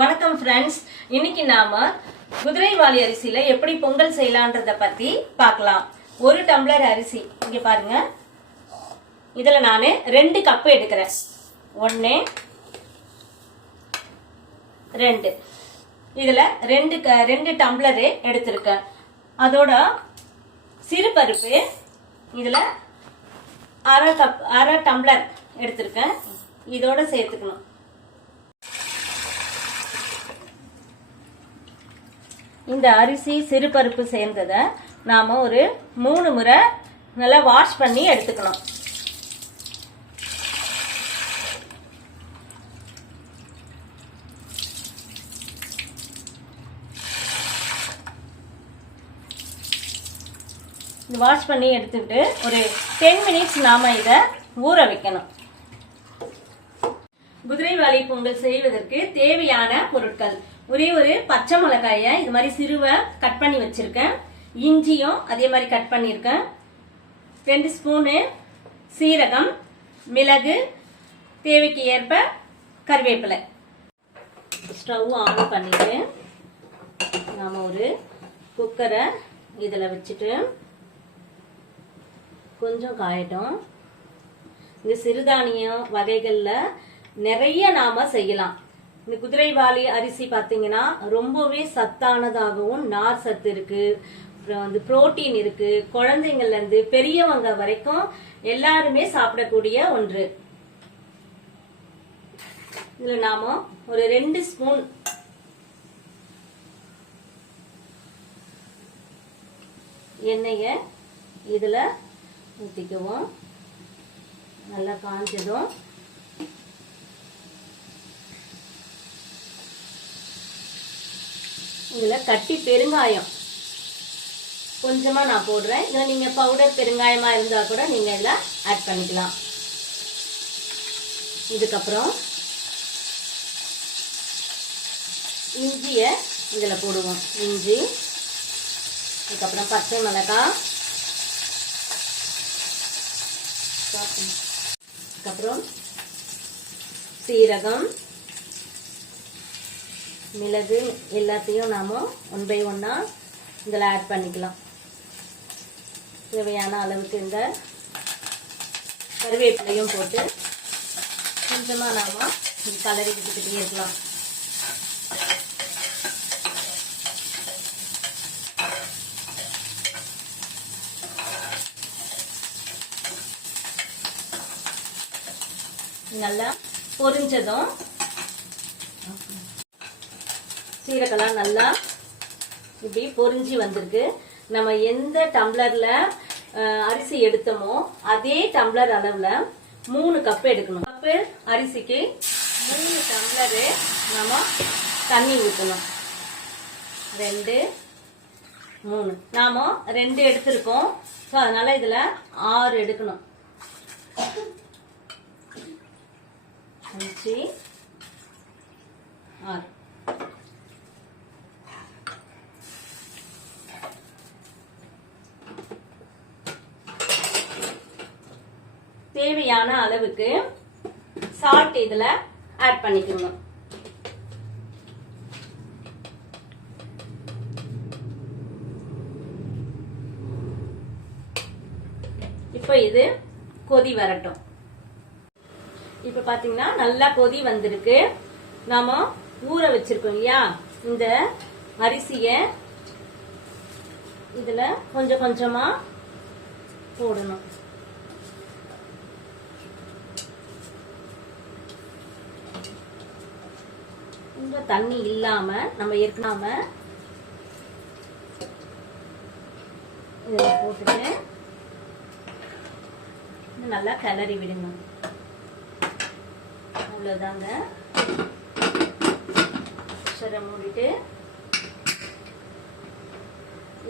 வணக்கம் ஃப்ரெண்ட்ஸ், இன்னைக்கு நாம குதிரைவாலி அரிசியில எப்படி பொங்கல் செய்யலான்றத பத்தி பார்க்கலாம். ஒரு டம்ளர் அரிசி இங்க பாருங்க. இதுல நானு 2 கப் எடுக்கிறேன். 1 2 இதுல 2 டம்ளர் எடுத்திருக்கேன். அதோட சிறு பருப்பு இதுல அரை டம்ளர் எடுத்திருக்கேன். இதோட சேர்த்துக்கணும். இந்த அரிசி சிறுபருப்பு சேர்ந்ததை நாம ஒரு 3 முறை நல்லா வாஷ் பண்ணி எடுத்துக்கணும். வாஷ் பண்ணி எடுத்துக்கிட்டு ஒரு 10 மினிட்ஸ் நாம இதை ஊற வைக்கணும். குதிரைவாலி பொங்கல் செய்வதற்கு தேவையான பொருட்கள்: ஒரே ஒரு பச்சை மிளகாய இது மாதிரி சிறுவை கட் பண்ணி வச்சிருக்கேன். இஞ்சியும் அதே மாதிரி கட் பண்ணியிருக்கேன். 2 ஸ்பூனு சீரகம், மிளகு, தேவைக்கு ஏற்ப கருவேப்பிலை. ஸ்டவ் ஆன் பண்ணிட்டு நாம ஒரு குக்கரை இதில் வச்சுட்டு கொஞ்சம் காயட்டும். இந்த சிறுதானியம் வகைகளில் நிறைய நாம செய்யலாம். இந்த குதிரைவாலி அரிசி பார்த்தீங்கன்னா ரொம்பவே சத்தானதாகவும் நார் சத்து இருக்கு, புரோட்டீன் இருக்கு. குழந்தைங்கள்ல இருந்து பெரியவங்க வரைக்கும் எல்லாருமே சாப்பிடக்கூடிய ஒன்று. இதுல நாம ஒரு 2 ஸ்பூன் எண்ணெய இதுல ஊத்திக்குவோம். நல்லா காஞ்சதும் இதுல கட்டி பெருங்காயம் கொஞ்சமா நான் போடுறேன். இதுல நீங்க பவுடர் பெருங்காயமா இருந்தா கூட நீங்க இதுல ஆட் பண்ணிக்கலாம். இதுக்கப்புறம் இஞ்சிய இதுல போடுவோம். இஞ்சி, அதுக்கப்புறம் பச்சை மிளகாய், அதுக்கப்புறம் சீரகம், மிளகு எல்லாத்தையும் நாம 1 by 1 இதில் ஆட் பண்ணிக்கலாம். தேவையான அளவுக்கு இந்த கருவேப்பிலையும் போட்டு கொஞ்சமா நாம கலரி விட்டுக்கிட்டே இருக்கலாம். நல்லா பொரிஞ்சதும் சீரகெல்லாம் நல்லா இப்படி பொரிஞ்சு வந்திருக்கு. நம்ம எந்த டம்ளர்ல அரிசி எடுத்தோமோ அதே டம்ளர் அளவுல 3 கப் எடுக்கணும். கப்பு அரிசிக்கு 3 டம்ளரு நம்ம தண்ணி ஊற்றணும். 2 3 நாம 2 எடுத்திருக்கோம். ஸோ அதனால இதுல 6 எடுக்கணும். 5 6 தேவையான அளவுக்கு சால்ட் இதுல ஆட் பண்ணிக்கணும். இப்போ இது கொதி வரட்டும். இப்ப பாத்தீங்கன்னா நல்லா கொதி வந்திருக்கு. நாம ஊற வச்சிருக்கோம் இல்லையா, இந்த அரிசிய இதுல கொஞ்சம் கொஞ்சமா போடணும். கொஞ்சம் தண்ணி இல்லாம நம்ம ஏற்கனவே இதுல போட்டுட்டு நல்லா கிளறி விடுங்க. அவ்வளவுதாங்க. மூடிட்டு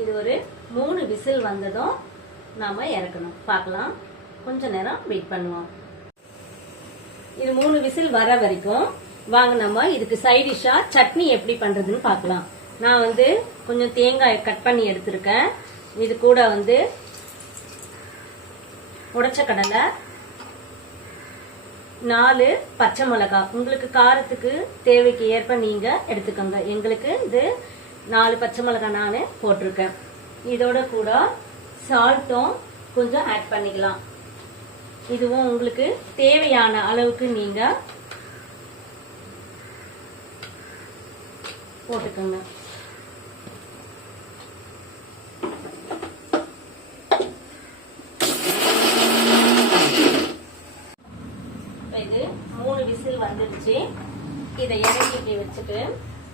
இது ஒரு 3 விசில் வந்ததும் நாம இறக்கணும். பார்க்கலாம். கொஞ்ச நேரம் வெயிட் பண்ணுவோம். இது 3 விசில் வர வரைக்கும் வாங்க நம்ம இதுக்கு சைட் டிஷ்ஷா சட்னி எப்படி பண்றதுன்னு பார்க்கலாம். நான் வந்து கொஞ்சம் தேங்காய் கட் பண்ணி எடுத்திருக்கேன். இது கூட வந்து உடைச்ச கடலை, 4 பச்சை மிளகாய், உங்களுக்கு காரத்துக்கு தேவைக்கு ஏற்ப நீங்க எடுத்துக்கோங்க. எங்களுக்கு இது 4 பச்சை மிளகாய் நான் போட்டிருக்கேன். இதோட கூட சால்ட்டும் கொஞ்சம் ஆட் பண்ணிக்கலாம். இதுவும் உங்களுக்கு தேவையான அளவுக்கு நீங்க போட்டுக்கோங்க. இது 3 விசில் வந்துருச்சு. இதை இறக்கி வச்சுட்டு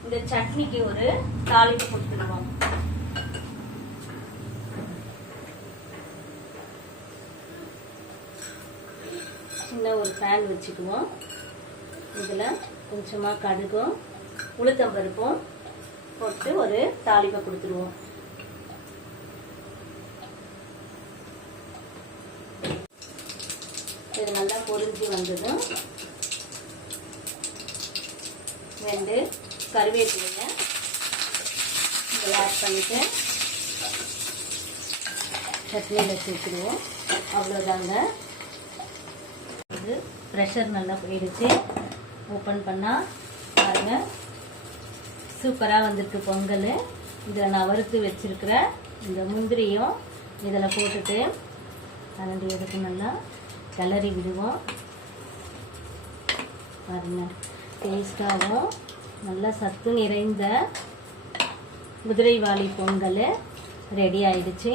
இந்த சட்னிக்கு ஒரு தாளிப்பு கொடுத்துருவோம். சின்ன ஒரு பேன் வச்சுக்குவோம். இதுல கொஞ்சமா கடுகும் உளுத்தம்பருப்பும் போட்டு ஒரு தாளிப்பை கொடுத்துருவோம். இது நல்லா பொரிஞ்சு வந்ததும் 2 கருவேப்பிலையை இதில் ஆட் பண்ணிட்டு சட்னியில் சேர்த்துடுவோம். அவ்வளோதாங்க. இது ப்ரெஷர் நல்லா போயிடுச்சு. ஓப்பன் பண்ணால் பாருங்க, சூப்பராக வந்திருக்கு பொங்கல். இதில் நான் வறுத்து வச்சிருக்கிற இந்த முந்திரியும் இதில் போட்டுட்டு 2 எடுத்து நல்லா கிளறி விடுவோம். பாருங்க, டேஸ்டாகவும் நல்லா சத்து நிறைந்த குதிரைவாலி பொங்கல் ரெடி ஆயிடுச்சு.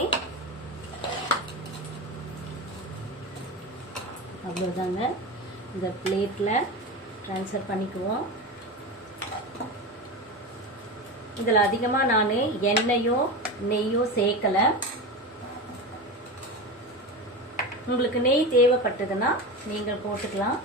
அவ்வளோதாங்க. இந்த பிளேட்டில் ட்ரான்ஸ்ஃபர் பண்ணிக்குவோம். இதில் அதிகமாக நான் எண்ணெயோ நெய்யோ சேர்க்கலை. உங்களுக்கு நெய் தேவைப்பட்டதுன்னா நீங்கள் போட்டுக்கலாம்.